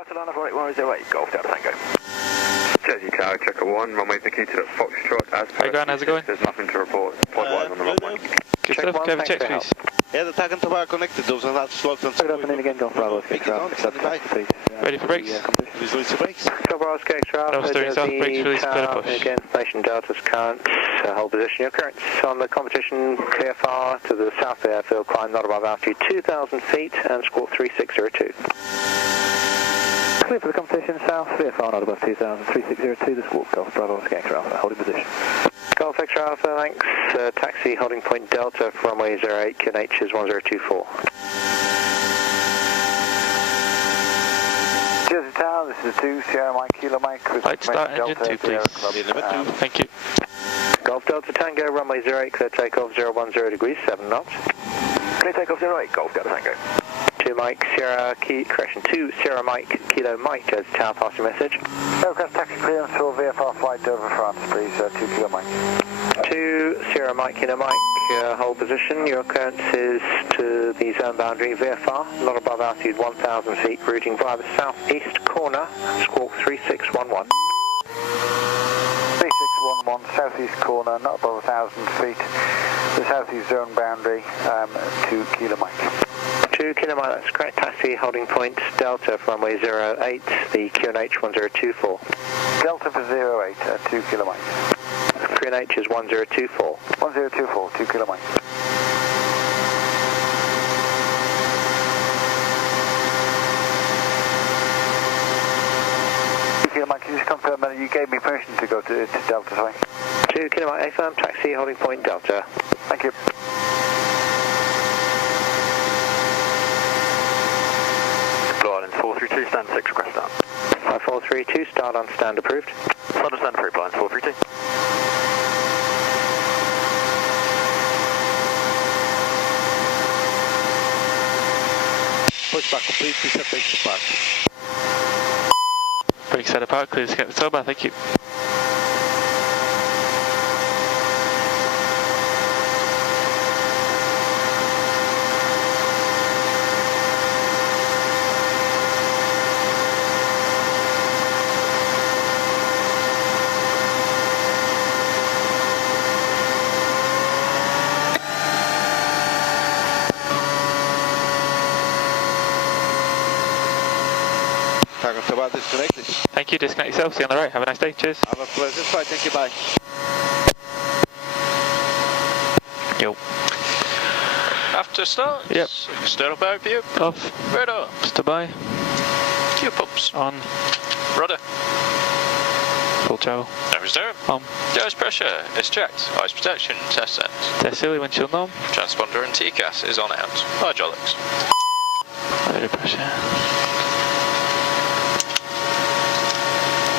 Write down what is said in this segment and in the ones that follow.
Barcelona, RWY08, Golf Delta Tango. Jersey Tower, checker 1, runway indicated at Foxtrot as per. Hey, Grant, how's it going? There's nothing to report. Point wide on the runway. Good stuff, can I have a check, please? Yeah, the tag and tower connected, those are not slots and Good afternoon again, Golf Bravo, please. Ready for brakes? Please release the brakes. Golf Bravo, Skyx, No, steering south, brakes release, clear to push. Again, station Delta's current, hold position. Your currents on the competition, clear far to the south of the airfield, climb not above altitude 2,000 feet and squawk 3602. Clear for the competition, south, clear far not above 2,000, 3602, the squawk, Golf Bravo, Skyx Alpha, holding position. Golf X-ray Alpha, thanks. Taxi holding point Delta for runway 08, QNH is 1024. Jersey Tower, this is 2, Sierra Mike, Kilo Mike. Light start engine 2, please. Thank you. Golf Delta Tango, runway 08, clear takeoff 010 degrees, 7 knots. Clear takeoff 08, Golf Delta Tango. 2 Mike, Sierra, correction, 2 Sierra Mike, Kilo Mike, Jersey Tower, passing message. Aircraft taxi clearance for VFR flight over France, please, 2 Kilo Mike. 2 Sierra Mike, Kilo Mike, hold position, your clearance is to the zone boundary, VFR, not above altitude 1,000 feet, routing via the southeast corner, squawk 3611. 3611, southeast corner, not above 1,000 feet, the southeast zone boundary, 2 Kilo Mike. 2 Kilo Mike, that's correct, taxi holding point Delta for runway 08, the QNH 1024. Delta for 08, 2 Kilo Mike. QNH is 1024. 1024, 2 Kilo Mike. Mike, can you just confirm that you gave me permission to go to Delta, sorry? 2 Kilo Mike, affirm, taxi holding point Delta. Thank you. Blue Island 432, stand 6, request start. 5432, start on stand approved. Start on stand approved, Blue Island 432. Pushback complete, please set brakes to park. Brakes set apart, clear to get the tow, thank you. Tag and tower disconnected. Thank you, disconnect yourself, see you on the right, have a nice day, cheers. Have a pleasant flight, thank you, bye. Yo. After start? Yep. Stern up overview. Off. Radar. Stand by. Fuel pumps. On. Rudder. Full travel. Nose down. On. Gas pressure is checked. Ice protection test set. Test silly, windshield norm. Transponder and TCAS is on out. Hydraulics. Low pressure.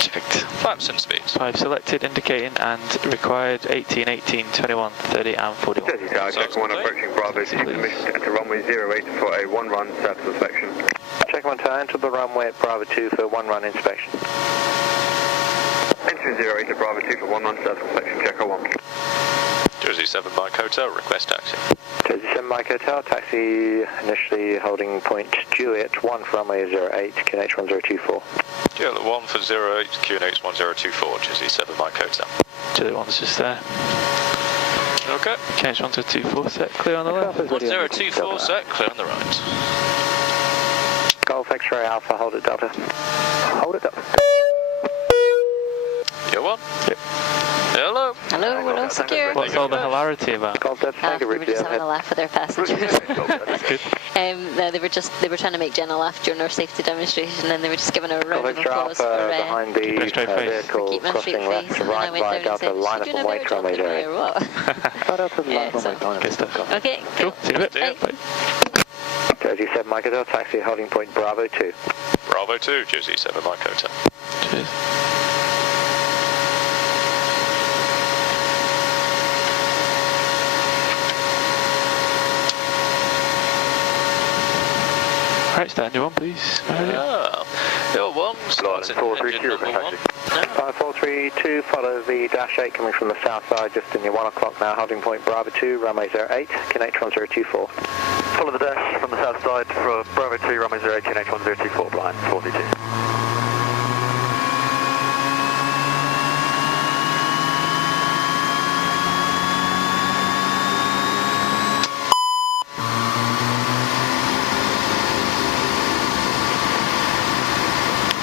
Checked. Flaps and speeds. 5 selected, indicating and required 18, 18, 21, 30 and 41. Jersey Tower, checker 1 approaching Bravo 2, permission to enter runway 08 for a 1-run status inspection. Check 1 tower, enter the runway at Bravo 2 for 1-run inspection. Entering 08 at Bravo 2 for 1-run status inspection, checker 1. Jersey 7 Mike Hotel, request taxi. Jersey 7 Mike Hotel, taxi initially holding point Juliet 1 for runway 08, QNH 1024. Juliet 1 for 08, QNH 1024, Jersey 7 Mike Hotel. Juliet 1's just there. Okay. QNH 1024 set, clear on the left. 1024 set, clear on the right. Golf X-ray Alpha, hold it Delta. Hold it Delta. You one? Yep. Hello. Hello, we're all secure. What's all the hilarity about? Golf Delta Tango, We were just having a laugh with our passengers. That's good. No, they were trying to make Jenna laugh during our safety demonstration, and they were just giving her a round Golf of X-ray applause Alpha for behind the vehicle, keeping a straight crossing left face. to And then I right went by down and Delta, said, line "She's up doing and a wait better for runway job than me, 08. or what?" Good stuff. Okay, Cool, see you in a bit. Yeah. Bye. Jersey 7 Mike Hotel, taxi holding point Bravo 2. Bravo 2, Jersey 7 Mike Hotel. Cheers. Right, stand your one, please. Your one, Blue Island 432, request taxi. 5432, follow the dash 8 coming from the south side, just in your 1 o'clock now, holding point Bravo 2, runway 08, QNH 1024. Follow the dash from the south side for Bravo 2, runway 08, QNH 1024, blind 42.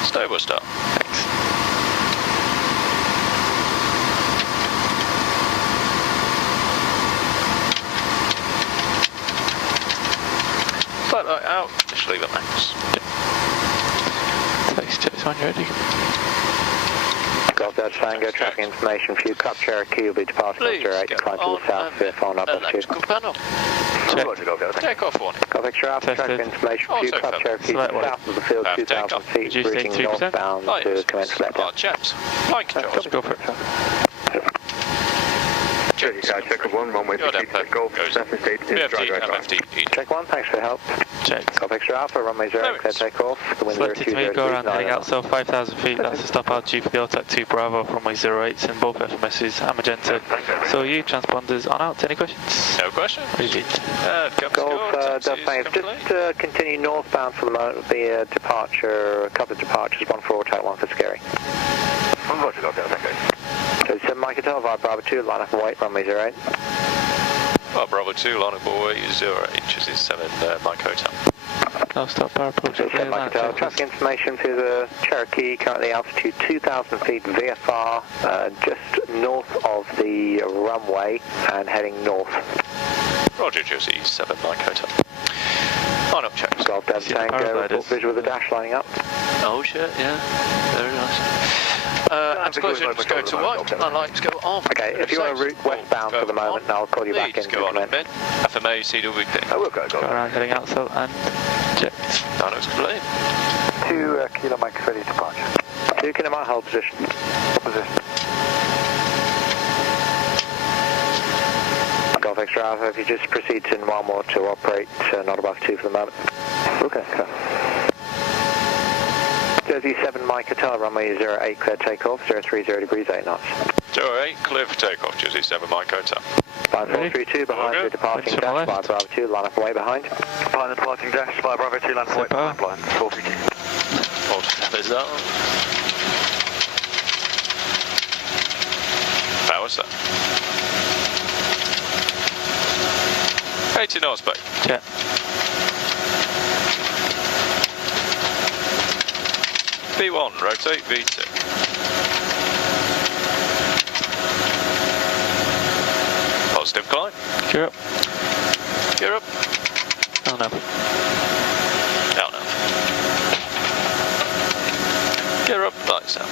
Stable start. Thanks. Flight light out, just leave it max. Thanks, Jets, when you're ready. Golf Delta Tango, traffic information for you, Cup Cherokee will be departing on 08, climb to the south, via phone up to electrical panel. Take off warning. Golf Extra Alpha, traffic information for you, Cup Cherokee to the south of the field, 2,000 feet, routing northbound to commence let down. Chaps, line controls. Go for it. Cherokee Sky, check 1, runway 56, Golf, traffic state, BFD, MFD. Check 1, thanks for your help. Check. Golf Extra Alpha, runway 08, clear takeoff. The wind Selected to me, go around heading 020 out south 5,000 feet, that's the stop altitude for the LTAC 2 Bravo, runway 08s in both FMSs and Magenta. So you, transponders on out, any questions? No question. Repeat. Golf Delta Tango, just continue northbound for the moment, will be a departure, a couple of departures, one for Ortac, one for Scary. Roger, Golf Delta Tango. So 7 Mike Hotel via Bravo 2, line up and wait, runway 08. Well, Bravo 2, line of boy 08, which is 7 Mike Hotel. No stop, power approach, So 7 Mike Hotel, traffic information for the Cherokee, currently altitude 2,000 feet VFR, just north of the runway and heading north. Roger, Josie, 7 Mike Hotel. Line up checks. Golf Delta Tango, report visual with the dash lining up. Oh shit, yeah. Very nice. Explosion, just go to white, and lights go on. Okay, if you want to route westbound for the moment, and I'll call you back in to go on commence. mid. FMA, CWP. I will go, Go around heading out south and check. That looks complete. 2 Kilo Mike ready to departure. 2 Kilo Mike, hold position. Golf Extra Alpha, if you just proceed to one more to operate, not above 2 for the moment. Okay, okay. Jersey 7 Mike Hotel, runway 08, clear takeoff, 030 degrees, 8 knots. 08, clear for takeoff, Jersey 7 Mike Hotel. 5432, behind the departing Into the dash, left. via Bravo 2, line up away behind. Behind the departing dash, via Bravo 2, land point, power. blind 432. There's that. Power set. 80 knots back. Check. V1, rotate, V2. Positive climb. Gear up. Gear up. Oh no. Down now. Gear up, lights out.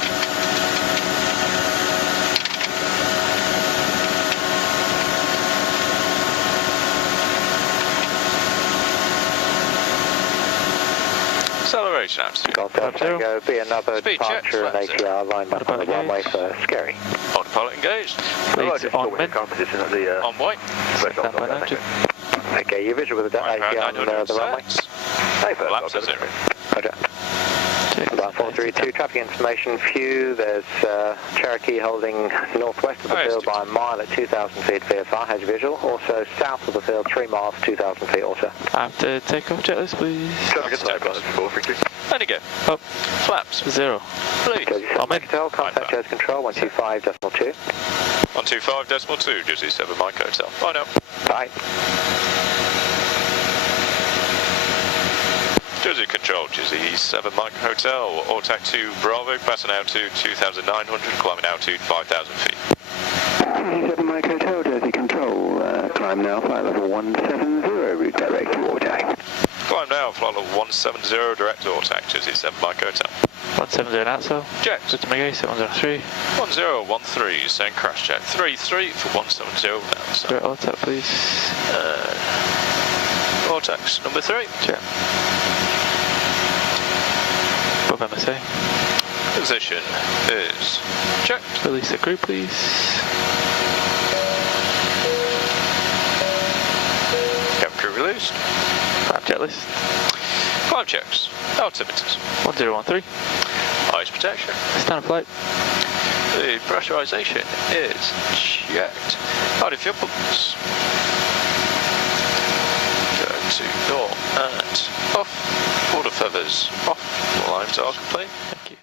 Acceleration absolute. Golf Delta Tango, be another Speed check, departure and flaps ATR lined up on the runway for Scary. Autopilot engaged. Leads on mid. Position at the, On white. Stand by now, check. Okay, your visual with the ATR on the runway. Safer, Laps are 0. Roger. Check. About 432, traffic information for you. There's Cherokee holding northwest of the field by a mile at 2,000 feet VFR, has your visual. Also south of the field, 3 miles, 2,000 feet also. After takeoff, checklist, please. Traffic at the blind 432. And again. Up. Flaps. 0. Please. Jersey 7 Mike Hotel, contact Jersey Control, 125.2. 125.2, Jersey 7 Mike Hotel. Bye now. Bye. Jersey Control, Jersey 7 Mike Hotel, Ortac 2 Bravo, passing altitude 2,900, climbing altitude 5,000 feet. Jersey 7 Mike Hotel, Jersey Control, climb now, flight level 170, route direct to Ortac. Climb now, flight level 170, direct to Ortac, Jersey 7 Mike Hotel. 170 out south. Jets. Good to make it, 103. 1013, send crash jet 33 for 170 now. So, Direct LTAC, please. Ortac number 3. Check. Above MSA. Position is checked. Release the crew, please. Cabin crew released. Climb checklist. Climb checks. Altimeters. 1013. Ice protection. Standard flight. The pressurization is checked. Out of fuel pumps. Go to door and off. Order feathers off. Lines are complete.